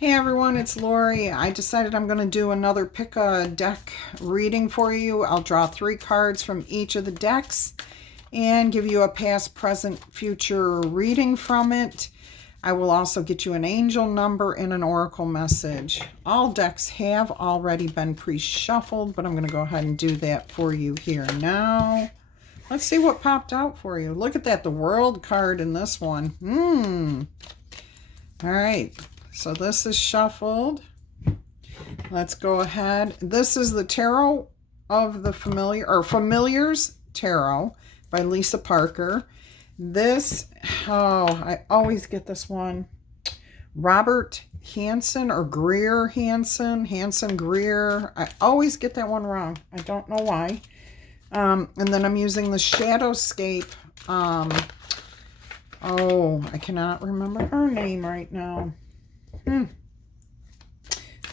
Hey everyone, it's Laurie. I decided I'm going to do another pick-a-deck reading for you. I'll draw 3 cards from each of the decks and give you a past, present, future reading from it. I will also get you an angel number and an oracle message. All decks have already been pre-shuffled, but I'm going to go ahead and do that for you here now. Let's see what popped out for you. Look at that, the world card in this one. All right. So this is shuffled. Let's go ahead. This is the Tarot of the Familiars Tarot by Lisa Parker. This, I always get this one. Robert Hansen or Greer Hansen, Greer. I always get that one wrong. I don't know why. And then I'm using the Shadowscape. I cannot remember her name right now.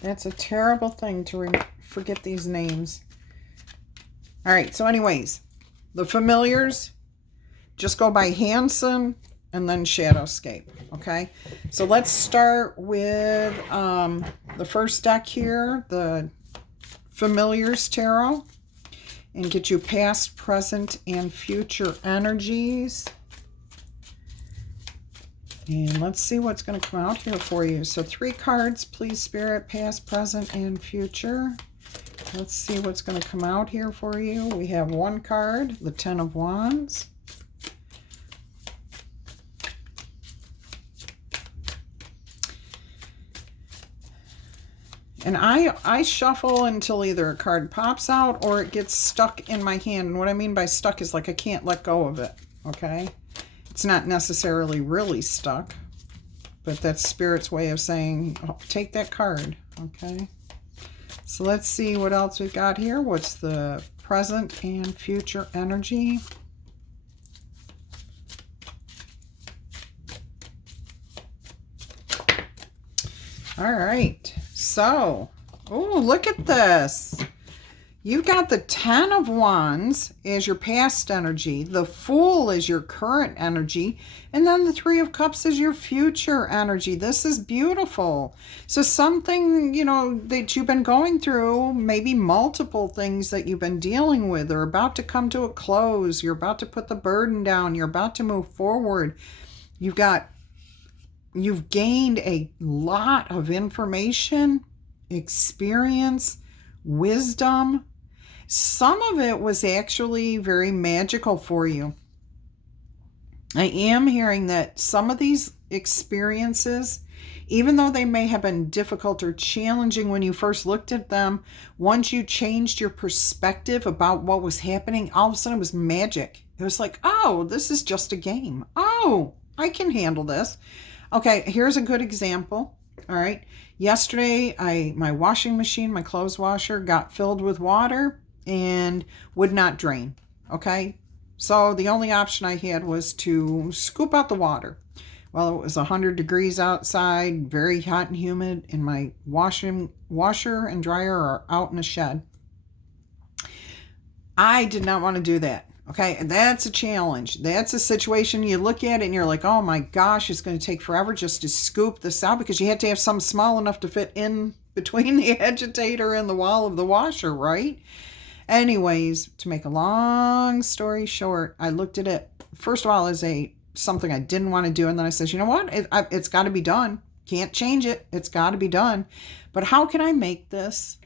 That's a terrible thing to forget these names. All right, so anyways, the Familiars, just go by Hansen and then Shadowscape, okay? So let's start with the first deck here, the Familiars Tarot, and get you past, present, and future energies. And let's see what's going to come out here for you. So 3 cards, please, Spirit, past, present, and future. Let's see what's going to come out here for you. We have 1 card, the 10 of Wands. And I shuffle until either a card pops out or it gets stuck in my hand. And what I mean by stuck is like I can't let go of it, okay? It's not necessarily really stuck, but that's Spirit's way of saying, oh, take that card, okay? So let's see what else we've got here. What's the present and future energy? All right, so, oh, look at this. You've got the 10 of Wands as your past energy. The Fool is your current energy. And then the 3 of Cups is your future energy. This is beautiful. So something, that you've been going through, maybe multiple things that you've been dealing with are about to come to a close. You're about to put the burden down. You're about to move forward. You've gained a lot of information, experience, wisdom. Some of it was actually very magical for you. I am hearing that some of these experiences, even though they may have been difficult or challenging when you first looked at them, once you changed your perspective about what was happening, all of a sudden it was magic. It was like, oh, this is just a game. Oh, I can handle this. Okay, here's a good example. All right. Yesterday, my washing machine, my clothes washer, got filled with water and would not drain. Okay. So the only option I had was to scoop out the water. Well, it was 100 degrees outside, very hot and humid, and my washer and dryer are out in a shed. I did not want to do that. Okay, and that's a challenge. That's a situation you look at it and you're like, oh my gosh, it's going to take forever just to scoop this out because you had to have something small enough to fit in between the agitator and the wall of the washer, right? Anyways, to make a long story short, I looked at it, first of all, as something I didn't want to do. And then I said, you know what? It's got to be done. Can't change it. It's got to be done. But how can I make this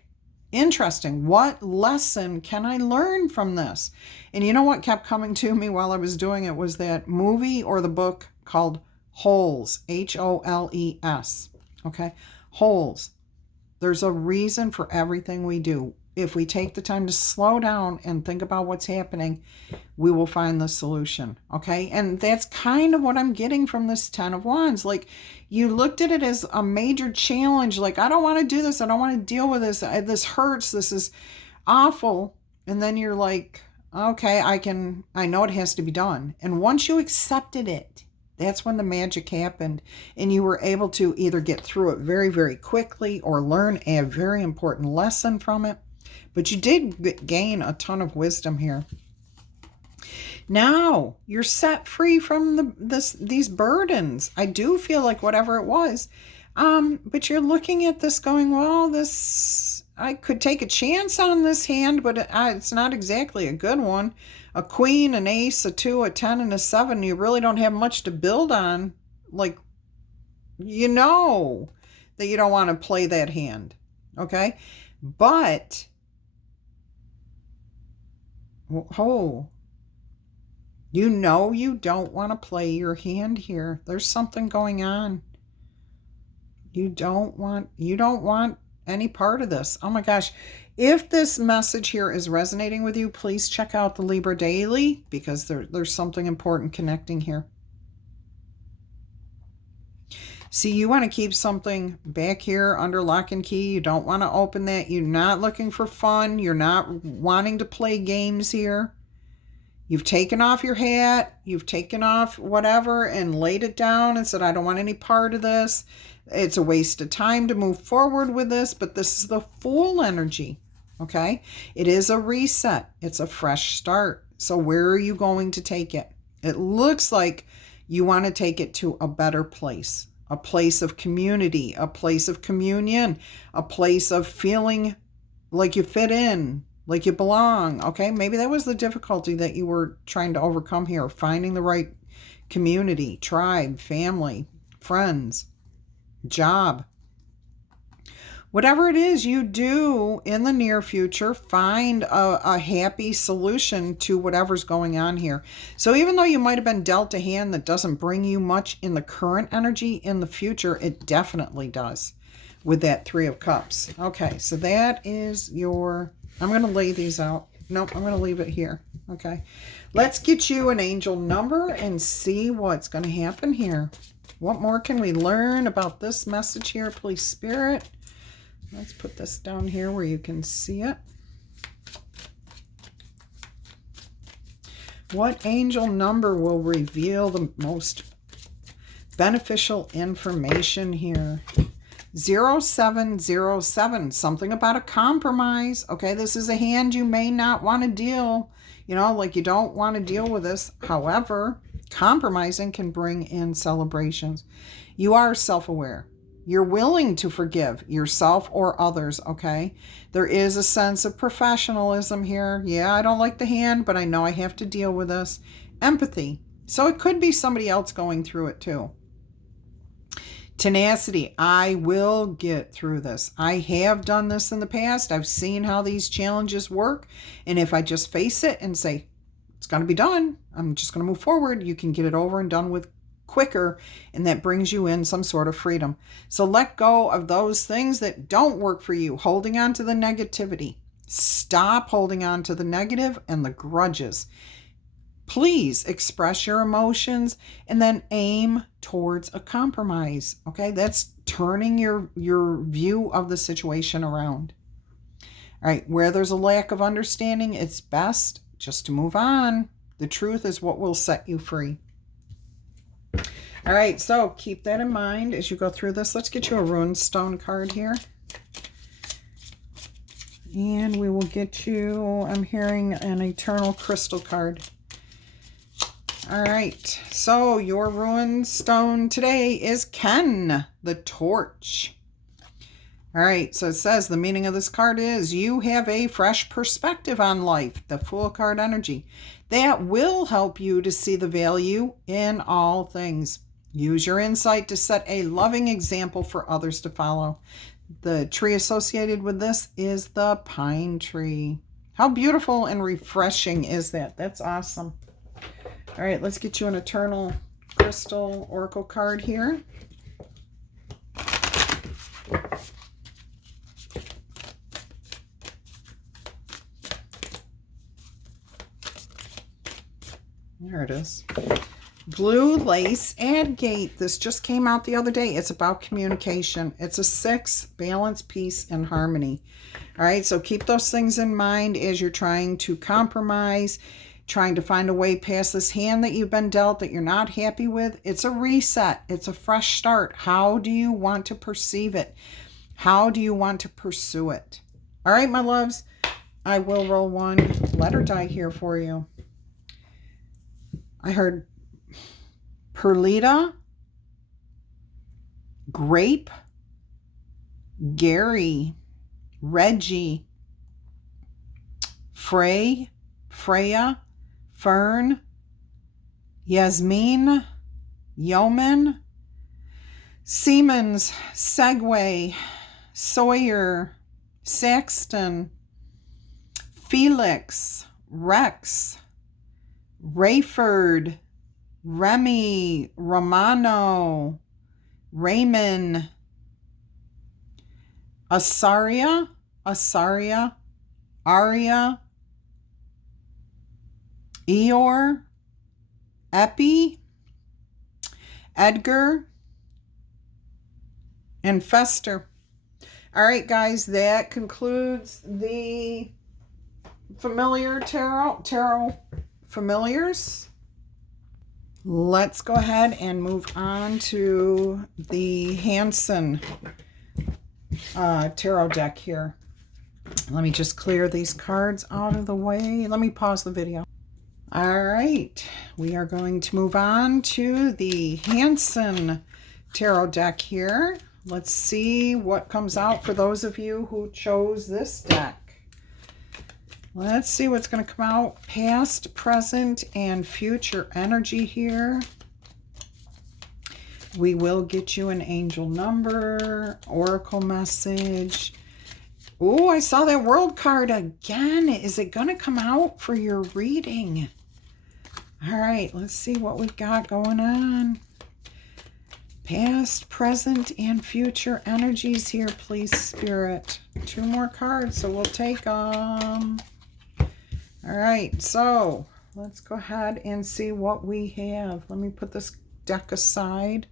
interesting? What lesson can I learn from this? And you know what kept coming to me while I was doing it was that movie or the book called Holes, Holes. Okay, Holes. There's a reason for everything we do. If we take the time to slow down and think about what's happening, we will find the solution. Okay, and that's kind of what I'm getting from this 10 of Wands. Like, you looked at it as a major challenge. Like, I don't want to do this. I don't want to deal with this. This hurts. This is awful. And then you're like, okay, I know it has to be done. And once you accepted it, that's when the magic happened. And you were able to either get through it very, very quickly or learn a very important lesson from it. But you did gain a ton of wisdom here. Now you're set free from these burdens. I do feel like whatever it was, But you're looking at this going, well, this, I could take a chance on this hand, but it's not exactly a good one. A queen, an ace, a 2, a 10, and a 7, you really don't have much to build on. Like, you know that you don't want to play that hand, okay? But, oh, you know you don't want to play your hand here. There's something going on. You don't want any part of this. Oh my gosh. If this message here is resonating with you, please check out the Libra Daily, because there's something important connecting here. See, you want to keep something back here under lock and key. You don't want to open that. You're not looking for fun. You're not wanting to play games here. You've taken off your hat. You've taken off whatever and laid it down and said, I don't want any part of this. It's a waste of time to move forward with this, but this is the Fool energy, okay? It is a reset. It's a fresh start. So where are you going to take it? It looks like you want to take it to a better place, a place of community, a place of communion, a place of feeling like you fit in, like you belong, okay? Maybe that was the difficulty that you were trying to overcome here, finding the right community, tribe, family, friends, job. Whatever it is you do in the near future, find a happy solution to whatever's going on here. So even though you might have been dealt a hand that doesn't bring you much in the current energy, in the future, it definitely does with that 3 of Cups. Okay, so that is your... I'm going to lay these out. Nope, I'm going to leave it here. Okay, let's get you an angel number and see what's going to happen here. What more can we learn about this message here, please, Spirit? Let's put this down here where you can see it. What angel number will reveal the most beneficial information here? 0707, something about a compromise. Okay, this is a hand you may not want to deal, like you don't want to deal with this. However, compromising can bring in celebrations. You are self-aware. You're willing to forgive yourself or others, okay? There is a sense of professionalism here. Yeah, I don't like the hand, but I know I have to deal with this. Empathy. So it could be somebody else going through it too. Tenacity. I will get through this. I have done this in the past. I've seen how these challenges work. And if I just face it and say, it's going to be done, I'm just going to move forward, you can get it over and done with quicker, and that brings you in some sort of freedom. So let go of those things that don't work for you, holding on to the negativity. Stop holding on to the negative and the grudges. Please express your emotions and then aim towards a compromise. Okay, that's turning your view of the situation around. All right, where there's a lack of understanding, it's best just to move on. The truth is what will set you free. All right, so keep that in mind as you go through this. Let's get you a rune stone card here. And we will get you, I'm hearing an eternal crystal card. All right, so your rune stone today is Ken, the torch. All right, so it says the meaning of this card is you have a fresh perspective on life, the Fool card energy, that will help you to see the value in all things. Use your insight to set a loving example for others to follow. The tree associated with this is the pine tree. How beautiful and refreshing is that? That's awesome. All right, let's get you an eternal crystal oracle card here. There it is. Blue lace agate. This just came out the other day. It's about communication. It's a 6, balance, peace, and harmony. All right, so keep those things in mind as you're trying to compromise, trying to find a way past this hand that you've been dealt that you're not happy with. It's a reset. It's a fresh start. How do you want to perceive it? How do you want to pursue it? All right, my loves, I will roll one letter die here for you. I heard Perlita, Grape, Gary, Reggie, Freya, Fern, Yasmin, Yeoman, Siemens, Segway, Sawyer, Saxton, Felix, Rex, Rayford, Remy, Romano, Raymond, Asaria, Aria, Eeyore, Epi, Edgar, and Fester. All right, guys, that concludes the familiar tarot familiars. Let's go ahead and move on to the Hansen tarot deck here. Let me just clear these cards out of the way. Let me pause the video. All right, we are going to move on to the Hansen tarot deck here. Let's see what comes out for those of you who chose this deck. Let's see what's going to come out. Past, present, and future energy here. We will get you an angel number, oracle message. Oh, I saw that world card again. Is it going to come out for your reading? All right, let's see what we've got going on. Past, present, and future energies here, please, Spirit. 2 more cards, so we'll take them. All right, so let's go ahead and see what we have. Let me put this deck aside.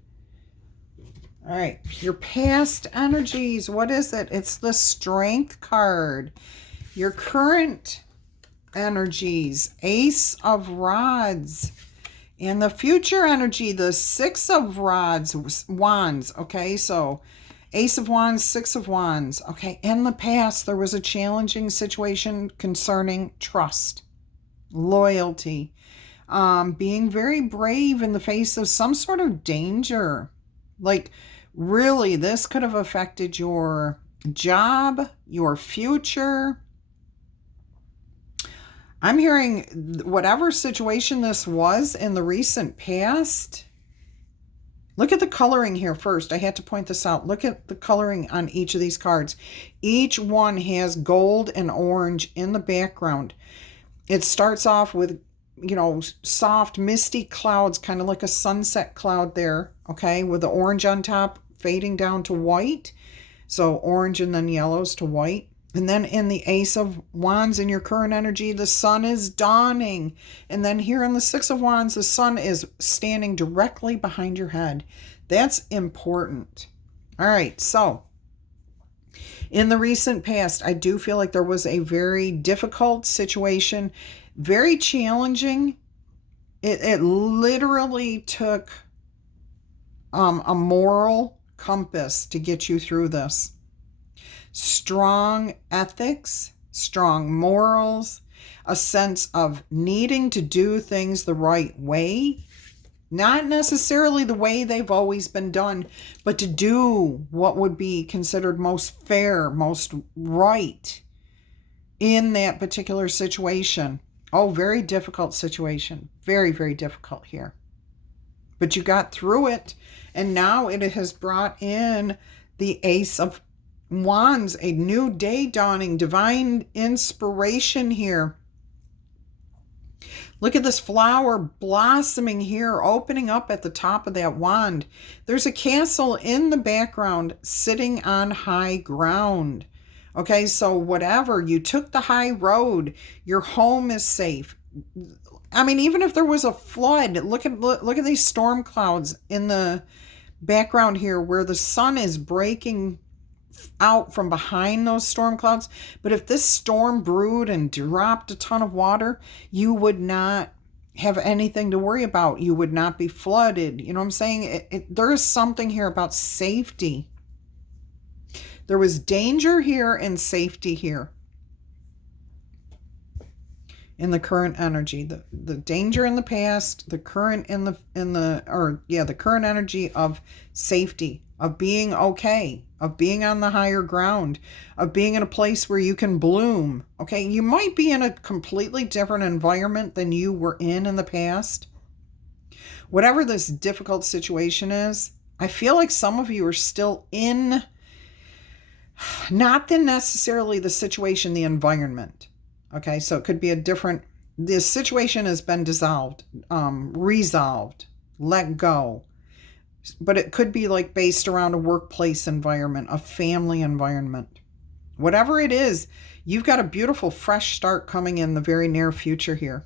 All right, your past energies, what is it? It's the Strength card. Your current energies, Ace of Rods. And the future energy, the 6 of Wands. Okay, so Ace of Wands, 6 of Wands. Okay, in the past, there was a challenging situation concerning trust, loyalty, being very brave in the face of some sort of danger. Like, really, this could have affected your job, your future. I'm hearing whatever situation this was in the recent past. Look at the coloring here first. I had to point this out. Look at the coloring on each of these cards. Each one has gold and orange in the background. It starts off with, you know, soft, misty clouds, kind of like a sunset cloud there, okay, with the orange on top fading down to white. So orange and then yellows to white. And then in the Ace of Wands in your current energy, the sun is dawning. And then here in the 6 of Wands, the sun is standing directly behind your head. That's important. All right, so in the recent past, I do feel like there was a very difficult situation, very challenging. It literally took a moral compass to get you through this. Strong ethics, strong morals, a sense of needing to do things the right way. Not necessarily the way they've always been done, but to do what would be considered most fair, most right in that particular situation. Oh, very difficult situation. Very, very difficult here. But you got through it, and now it has brought in the Ace of Wands, a new day dawning, divine inspiration here. Look at this flower blossoming here, opening up at the top of that wand. There's a castle in the background sitting on high ground. Okay, so whatever, you took the high road, your home is safe. I mean, even if there was a flood, look at these storm clouds in the background here where the sun is breaking out from behind those storm clouds. But if this storm brewed and dropped a ton of water, you would not have anything to worry about. You would not be flooded. You know what I'm saying? There is something here about safety. There was danger here and safety here in the current energy. The danger in the past, the current the current energy of safety. of being okay, of being on the higher ground, of being in a place where you can bloom. Okay, you might be in a completely different environment than you were in the past. Whatever this difficult situation is, I feel like some of you are still in, not necessarily the situation, the environment. Okay, so it could be a different, this situation has been dissolved, resolved, let go. But it could be like based around a workplace environment, a family environment. Whatever it is, you've got a beautiful fresh start coming in the very near future here.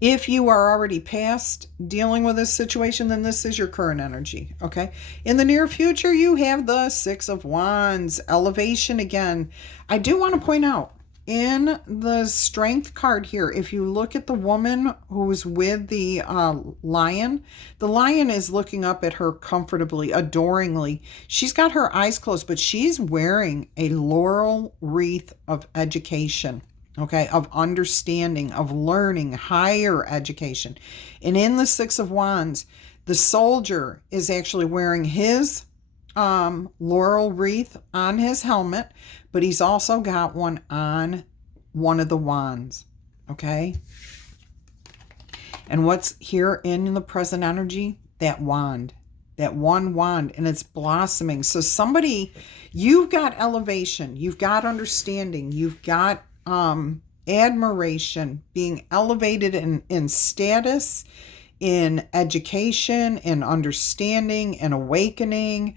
If you are already past dealing with this situation, then this is your current energy, okay? In the near future, you have the Six of Wands, elevation again. I do want to point out, in the Strength card here, if you look at the woman who's with the lion is looking up at her comfortably, adoringly. She's got her eyes closed, but she's wearing a laurel wreath of education. Okay, of understanding, of learning, higher education. And in the Six of Wands, the soldier is actually wearing his laurel wreath on his helmet, but he's also got one on one of the wands. Okay? And what's here in the present energy? That wand. That one wand, and it's blossoming. So somebody, you've got elevation, you've got understanding, you've got admiration, being elevated in status, in education, in understanding, in awakening,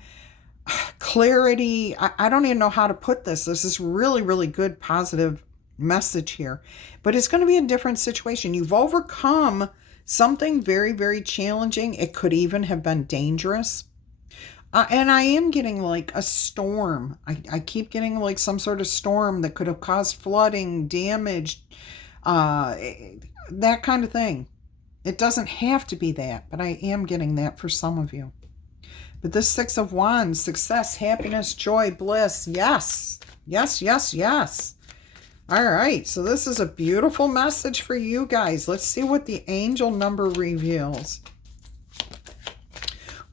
clarity. I don't even know how to put this. This is really, really good, positive message here. But it's going to be a different situation. You've overcome something very, very challenging. It could even have been dangerous. And I am getting like a storm. I keep getting like some sort of storm that could have caused flooding, damage, that kind of thing. It doesn't have to be that, but I am getting that for some of you. But this Six of Wands, success, happiness, joy, bliss. Yes, yes, yes, yes. All right, so this is a beautiful message for you guys. Let's see what the angel number reveals.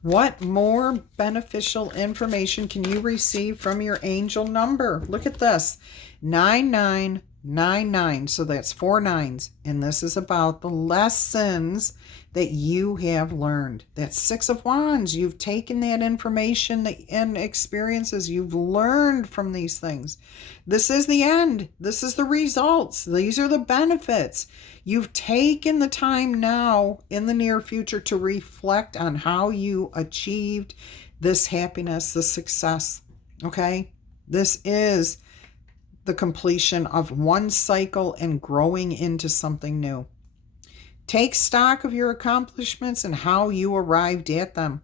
What more beneficial information can you receive from your angel number? Look at this, 9999. So that's 4 nines. And this is about the lessons that you have learned. That's Six of Wands. You've taken that information and experiences you've learned from these things. This is the end. This is the results. These are the benefits. You've taken the time now in the near future to reflect on how you achieved this happiness, this success. Okay? This is the completion of one cycle and growing into something new. Take stock of your accomplishments and how you arrived at them,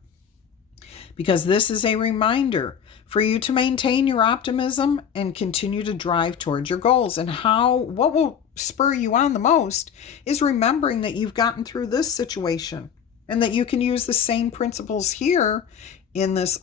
because this is a reminder for you to maintain your optimism and continue to drive towards your goals. And what will spur you on the most is remembering that you've gotten through this situation and that you can use the same principles here in this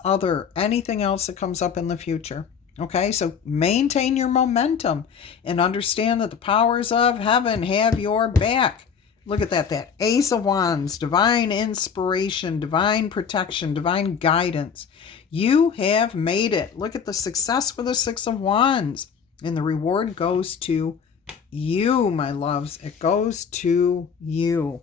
anything else that comes up in the future. Okay, so maintain your momentum and understand that the powers of heaven have your back. Look at that Ace of Wands, divine inspiration, divine protection, divine guidance. You have made it. Look at the success with the Six of Wands. And the reward goes to you, my loves. It goes to you.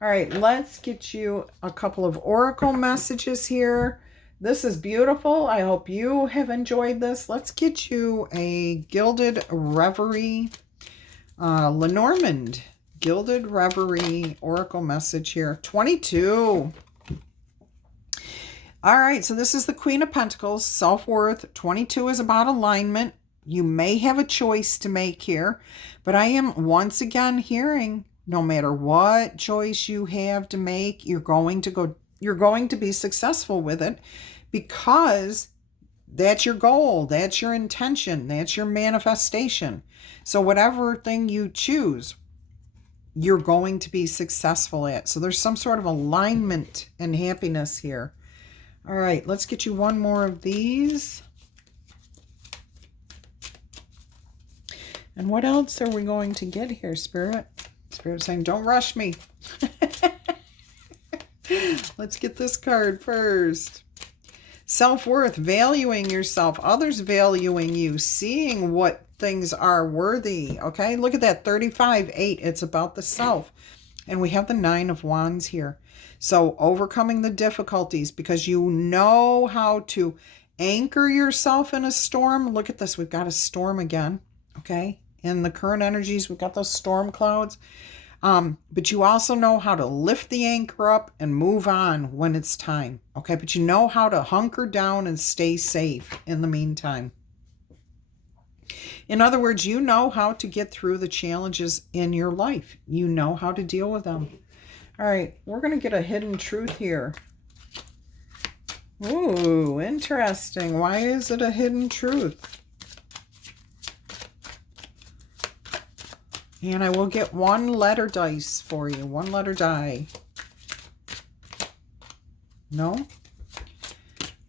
All right, let's get you a couple of oracle messages here. This is beautiful. I hope you have enjoyed this. Let's get you a Gilded Reverie, Lenormand. Gilded Reverie oracle message here. 22. All right, so this is the Queen of Pentacles, self-worth. 22 is about alignment. You may have a choice to make here, but I am once again hearing no matter what choice you have to make, you're going to be successful with it, because that's your goal, that's your intention, that's your manifestation. So whatever thing you choose, you're going to be successful at. So there's some sort of alignment and happiness here. All right, let's get you one more of these. And what else are we going to get here, Spirit? Spirit saying, don't rush me. Let's get this card first. Self-worth, valuing yourself, others valuing you, seeing what things are worthy. Okay, look at that 35-8. It's about the self. And we have the 9 of Wands here. So overcoming the difficulties because you know how to anchor yourself in a storm. Look at this. We've got a storm again. Okay. In the current energies, we've got those storm clouds. But you also know how to lift the anchor up and move on when it's time. Okay. But you know how to hunker down and stay safe in the meantime. In other words, you know how to get through the challenges in your life. You know how to deal with them. All right, we're going to get a hidden truth here. Ooh, interesting. Why is it a hidden truth? And I will get 1 letter dice for you. 1 letter die. No?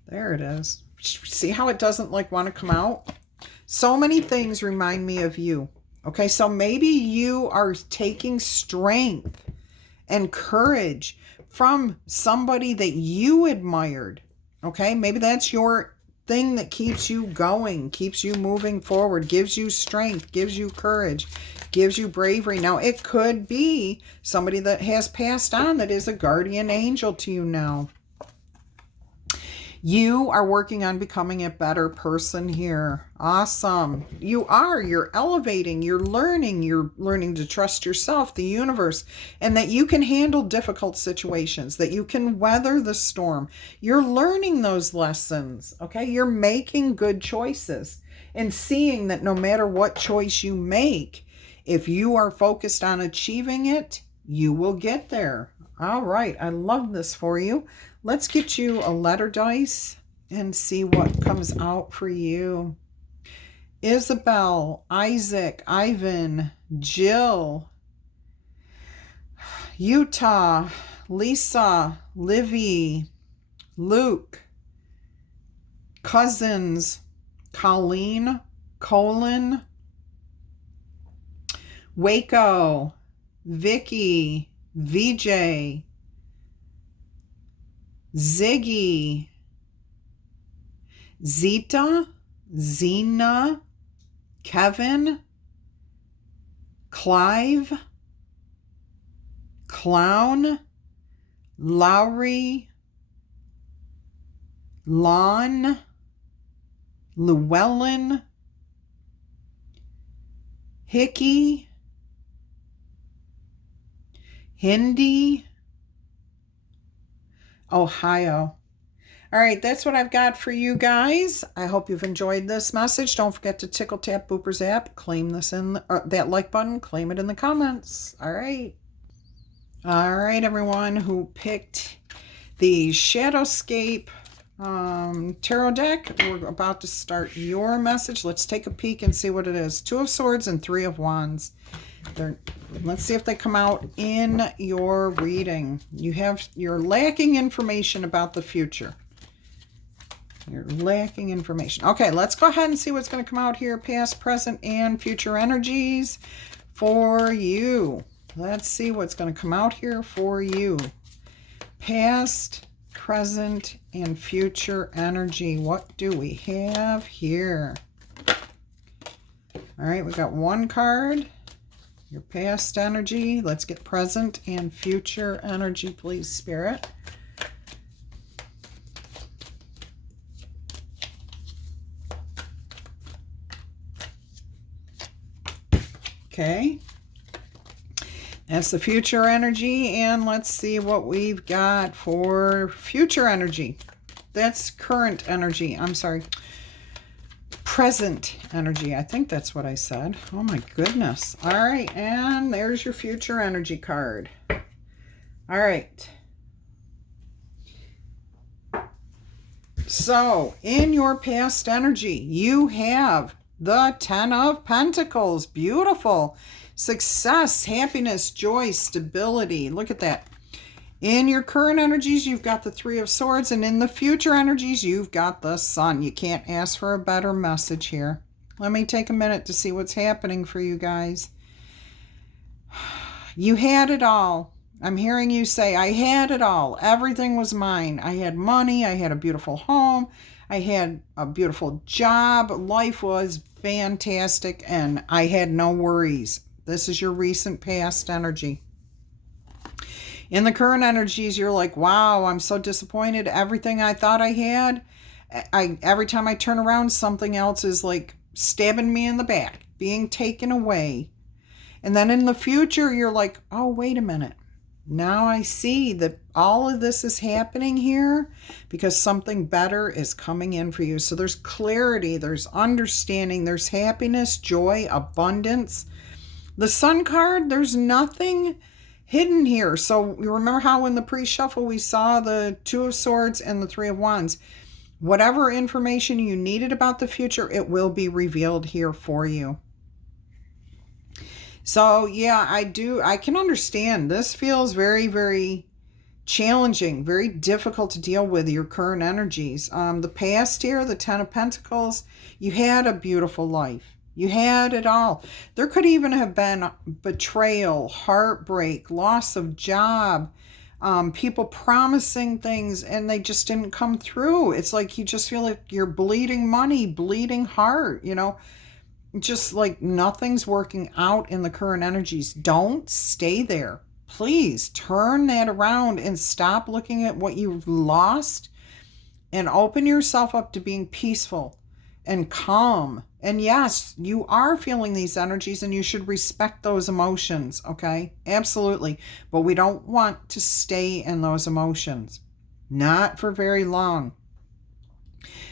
There it is. See how it doesn't like want to come out? So many things remind me of you. Okay, so maybe you are taking strength and courage from somebody that you admired. Okay, maybe that's your thing that keeps you going, keeps you moving forward, gives you strength, gives you courage, gives you bravery. Now, it could be somebody that has passed on that is a guardian angel to you now. You are working on becoming a better person here. Awesome. You are. You're elevating. You're learning to trust yourself, the universe, and that you can handle difficult situations, that you can weather the storm. You're learning those lessons, okay? You're making good choices and seeing that no matter what choice you make, if you are focused on achieving it, you will get there. All right. I love this for you. Let's get you a letter dice and see what comes out for you. Isabel, Isaac, Ivan, Jill, Utah, Lisa, Livy, Luke, Cousins, Colleen, Colin, Waco, Vicky, VJ, Ziggy, Zita, Zena, Kevin, Clive, Clown, Laurie, Lon, Llewellyn, Hickey, Hindi, Ohio. All right, that's what I've got for you guys. I hope you've enjoyed this message. Don't forget to Tickle Tap Boopers app. Claim this in that like button. Claim it in the comments. All right. All right, everyone who picked the Shadowscape tarot deck, we're about to start your message. Let's take a peek and see what it is. 2 of Swords and 3 of Wands. Let's see if they come out in your reading. You're lacking information about the future. You're lacking information. Okay, let's go ahead and see what's going to come out here. Past, present, and future energies for you. Let's see what's going to come out here for you. Past, present, and future energy. What do we have here? All right, we've got 1 card. Your past energy. Let's get present and future energy, please, Spirit. Okay. That's the future energy. And let's see what we've got for future energy. That's current energy. I'm sorry. Present energy. I think that's what I said. Oh my goodness. All right. And there's your future energy card. All right. So in your past energy, you have the 10 of Pentacles. Beautiful. Success, happiness, joy, stability. Look at that. In your current energies, you've got the 3 of Swords, and in the future energies, you've got the Sun. You can't ask for a better message here. Let me take a minute to see what's happening for you guys. You had it all, I'm hearing you say, I had it all. Everything was mine. I had money. I had a beautiful home. I had a beautiful job. Life was fantastic and I had no worries. This is your recent past energy. In the current energies, you're like, wow, I'm so disappointed. Everything I thought I had, every time I turn around, something else is like stabbing me in the back, being taken away. And then in the future, you're like, oh, wait a minute. Now I see that all of this is happening here because something better is coming in for you. So there's clarity, there's understanding, there's happiness, joy, abundance. The Sun card, there's nothing hidden here. So you remember how in the pre-shuffle we saw the Two of Swords and the Three of Wands. Whatever information you needed about the future, it will be revealed here for you. So yeah, I can understand. This feels very, very challenging, very difficult to deal with your current energies. The past here, the Ten of Pentacles, you had a beautiful life. You had it all. There could even have been betrayal, heartbreak, loss of job, people promising things and they just didn't come through. It's like you just feel like you're bleeding money, bleeding heart, just like nothing's working out in the current energies. Don't stay there. Please turn that around and stop looking at what you've lost and open yourself up to being peaceful and calm. And yes, you are feeling these energies and you should respect those emotions, okay? Absolutely. But we don't want to stay in those emotions. Not for very long.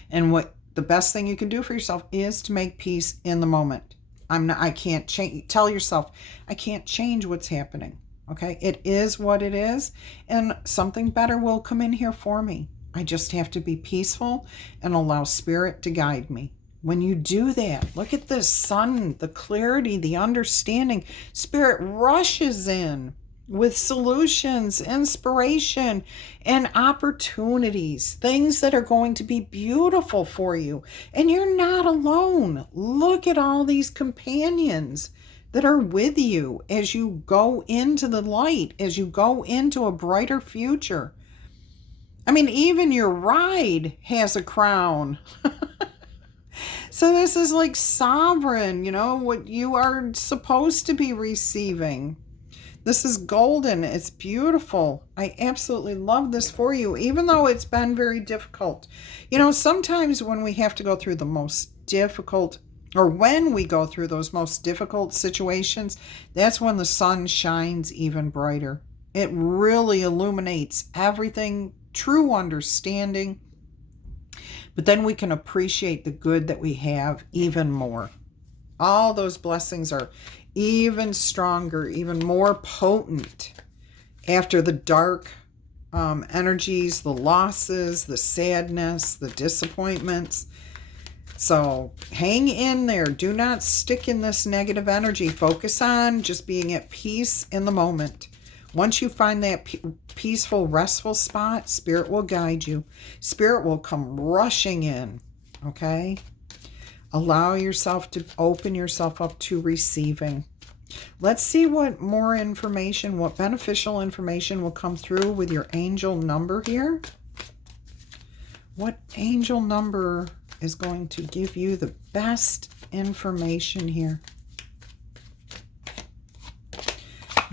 And what the best thing you can do for yourself is to make peace in the moment. I can't change. Tell yourself, I can't change what's happening, okay? It is what it is, and something better will come in here for me. I just have to be peaceful and allow spirit to guide me. When you do that, look at this Sun, the clarity, the understanding. Spirit rushes in with solutions, inspiration, and opportunities, things that are going to be beautiful for you. And you're not alone. Look at all these companions that are with you as you go into the light, as you go into a brighter future. I mean, even your ride has a crown. So this is like sovereign, what you are supposed to be receiving. This is golden. It's beautiful. I absolutely love this for you, even though it's been very difficult. Sometimes when we have to go through the most difficult, or when we go through those most difficult situations, that's when the sun shines even brighter. It really illuminates everything, true understanding. But then we can appreciate the good that we have even more. All those blessings are even stronger, even more potent after the dark energies, the losses, the sadness, the disappointments. So hang in there. Do not stick in this negative energy. Focus on just being at peace in the moment. Once you find that peaceful, restful spot, Spirit will guide you. Spirit will come rushing in, okay? Allow yourself to open yourself up to receiving. Let's see what more information, what beneficial information will come through with your angel number here. What angel number is going to give you the best information here?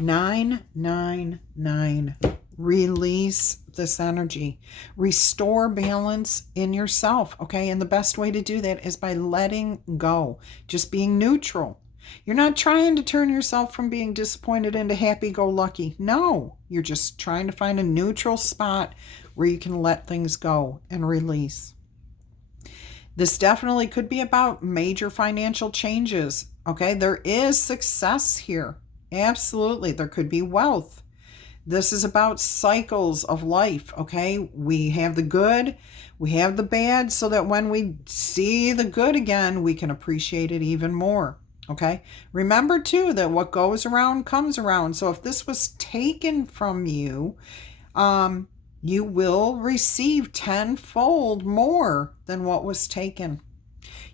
999. Release this energy. Restore balance in yourself, okay? And the best way to do that is by letting go. Just being neutral. You're not trying to turn yourself from being disappointed into happy-go-lucky. No, you're just trying to find a neutral spot where you can let things go and release. This definitely could be about major financial changes, okay? There is success here. Absolutely. There could be wealth. This is about cycles of life, okay? We have the good, we have the bad, so that when we see the good again, we can appreciate it even more, okay? Remember, too, that what goes around comes around. So if this was taken from you, you will receive tenfold more than what was taken.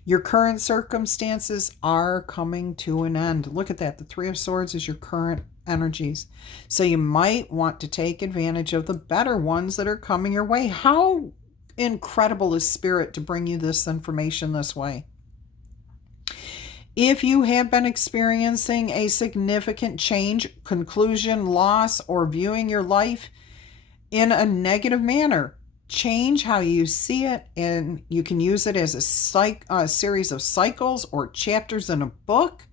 Your current circumstances are coming to an end. Look at that. The Three of Swords is your current energies. So you might want to take advantage of the better ones that are coming your way. How incredible is Spirit to bring you this information this way? If you have been experiencing a significant change, conclusion, loss, or viewing your life in a negative manner, change how you see it, and you can use it as a series of cycles or chapters in a book.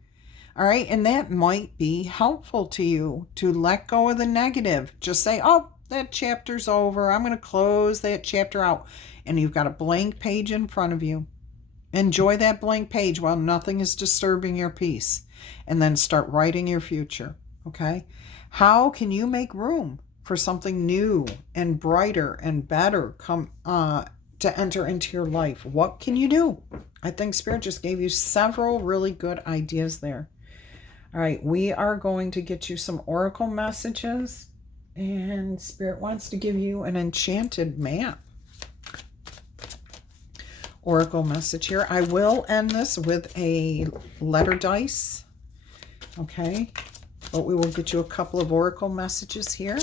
All right, and that might be helpful to you to let go of the negative. Just say, oh, that chapter's over. I'm going to close that chapter out. And you've got a blank page in front of you. Enjoy that blank page while nothing is disturbing your peace. And then start writing your future, okay? How can you make room for something new and brighter and better to enter into your life? What can you do? I think Spirit just gave you several really good ideas there. All right, we are going to get you some oracle messages, and Spirit wants to give you an enchanted map. Oracle message here. I will end this with a letter dice, okay? But we will get you a couple of oracle messages here.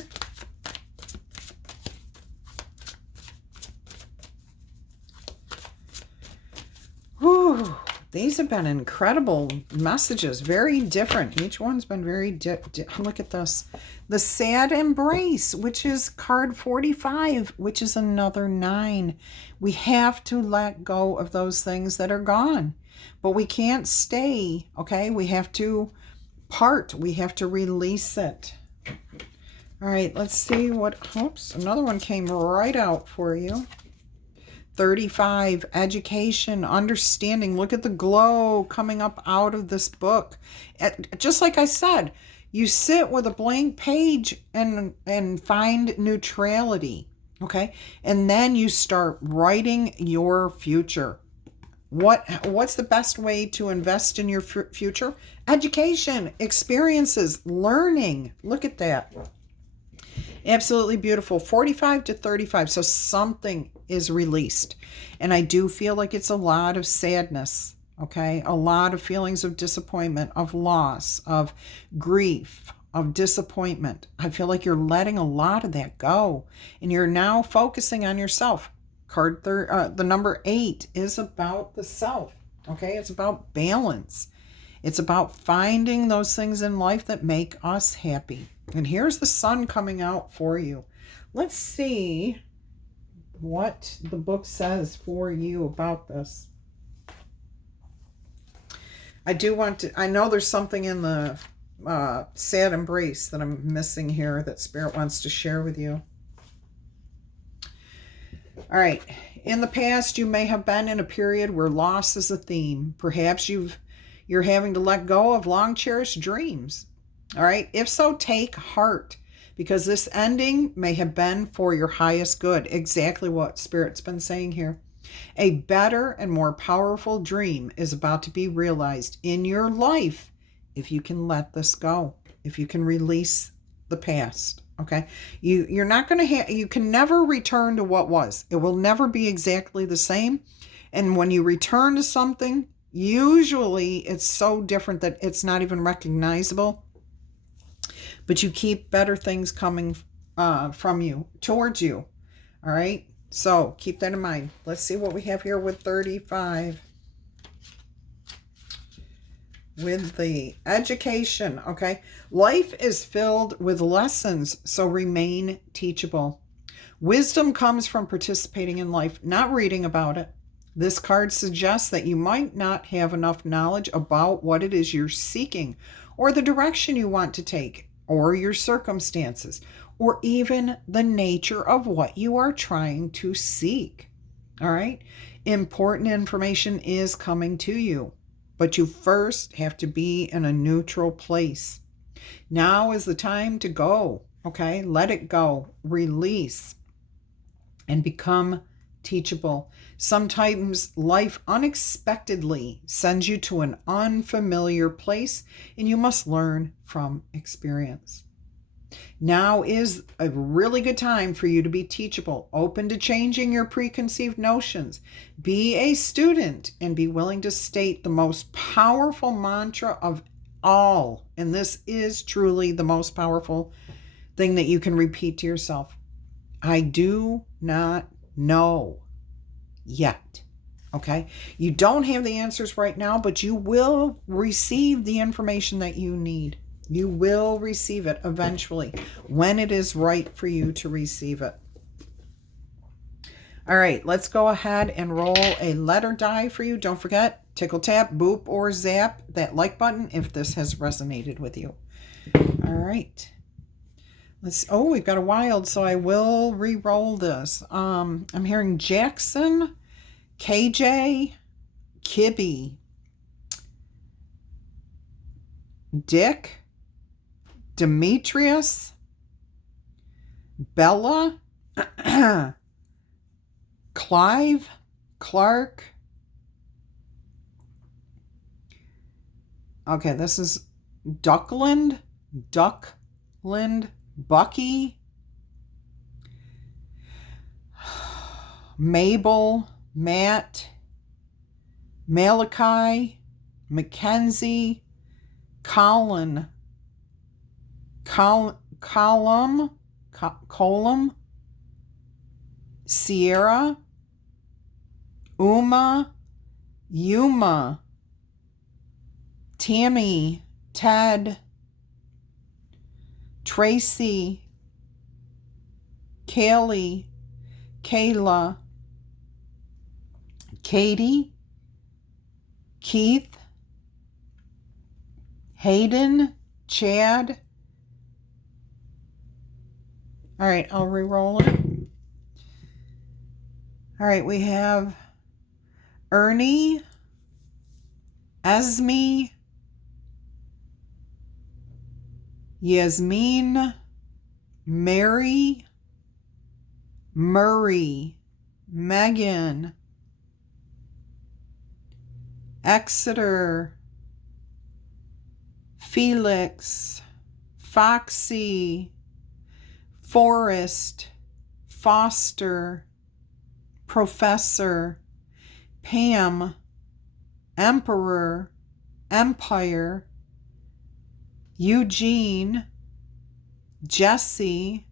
Whew. These have been incredible messages, very different. Each one's been very look at this. The Sad Embrace, which is card 45, which is another 9. We have to let go of those things that are gone. But we can't stay, okay? We have to part. We have to release it. All right, let's see what, oops, another one came right out for you. 35, education, understanding. Look at the glow coming up out of this book. Just like I said, you sit with a blank page and find neutrality, okay? And then you start writing your future. What's the best way to invest in your future? Education, experiences, learning. Look at that. Absolutely beautiful. 45 to 35. So something is released. And I do feel like it's a lot of sadness. Okay. A lot of feelings of disappointment, of loss, of grief, of disappointment. I feel like you're letting a lot of that go. And you're now focusing on yourself. The number 8 is about the self. Okay. It's about balance. It's about finding those things in life that make us happy. And here's the sun coming out for you. Let's see what the book says for you about this. I know there's something in the Sad Embrace that I'm missing here that Spirit wants to share with you. All right. In the past, you may have been in a period where loss is a theme. Perhaps you're having to let go of long-cherished dreams. All right. If so, take heart, because this ending may have been for your highest good. Exactly what Spirit's been saying here. A better and more powerful dream is about to be realized in your life if you can let this go, if you can release the past. Okay. You're not going to you can never return to what was. It will never be exactly the same. And when you return to something, usually it's so different that it's not even recognizable. But you keep better things coming from you, towards you. All right? So keep that in mind. Let's see what we have here with 35. With the education, okay? Life is filled with lessons, so remain teachable. Wisdom comes from participating in life, not reading about it. This card suggests that you might not have enough knowledge about what it is you're seeking, or the direction you want to take, or your circumstances, or even the nature of what you are trying to seek. All right? Important information is coming to you, but you first have to be in a neutral place. Now is the time to go, okay? Let it go, release, and become teachable. Sometimes life unexpectedly sends you to an unfamiliar place, and you must learn from experience. Now is a really good time for you to be teachable, open to changing your preconceived notions. Be a student and be willing to state the most powerful mantra of all. And this is truly the most powerful thing that you can repeat to yourself. I do not know yet. Okay? You don't have the answers right now, but you will receive the information that you need. You will receive it eventually when it is right for you to receive it. All right, let's go ahead and roll a letter die for you. Don't forget, tickle, tap, boop, or zap that like button if this has resonated with you. All right. We've got a wild, so I will re-roll this. I'm hearing Jackson, KJ, Kibby, Dick, Demetrius, Bella, Clive, Clark. Okay, this is Duckland, Bucky, Mabel, Matt, Malachi, Mackenzie, Colum, Sierra, Uma, Yuma, Tammy, Ted, Tracy, Kaylee, Kayla, Katie, Keith, Hayden, Chad. All right, I'll re-roll it. All right, we have Ernie, Esme, Yasmin, Mary, Murray, Megan, Exeter, Felix, Foxy, Forrest, Foster, Professor, Pam, Emperor, Empire, Eugene, Jesse,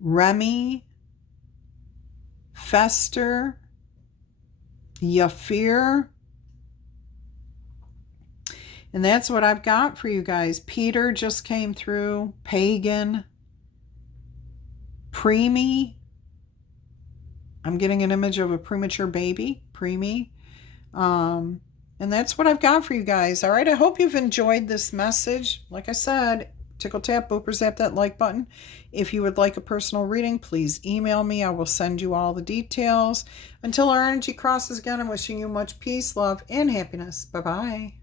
Remy, Fester, Yafir. And that's what I've got for you guys. Peter just came through. Pagan, Preemie. I'm getting an image of a premature baby, preemie. And that's what I've got for you guys. All right, I hope you've enjoyed this message. Like I said, tickle, tap, boop, or zap that like button. If you would like a personal reading, please email me. I will send you all the details. Until our energy crosses again, I'm wishing you much peace, love, and happiness. Bye-bye.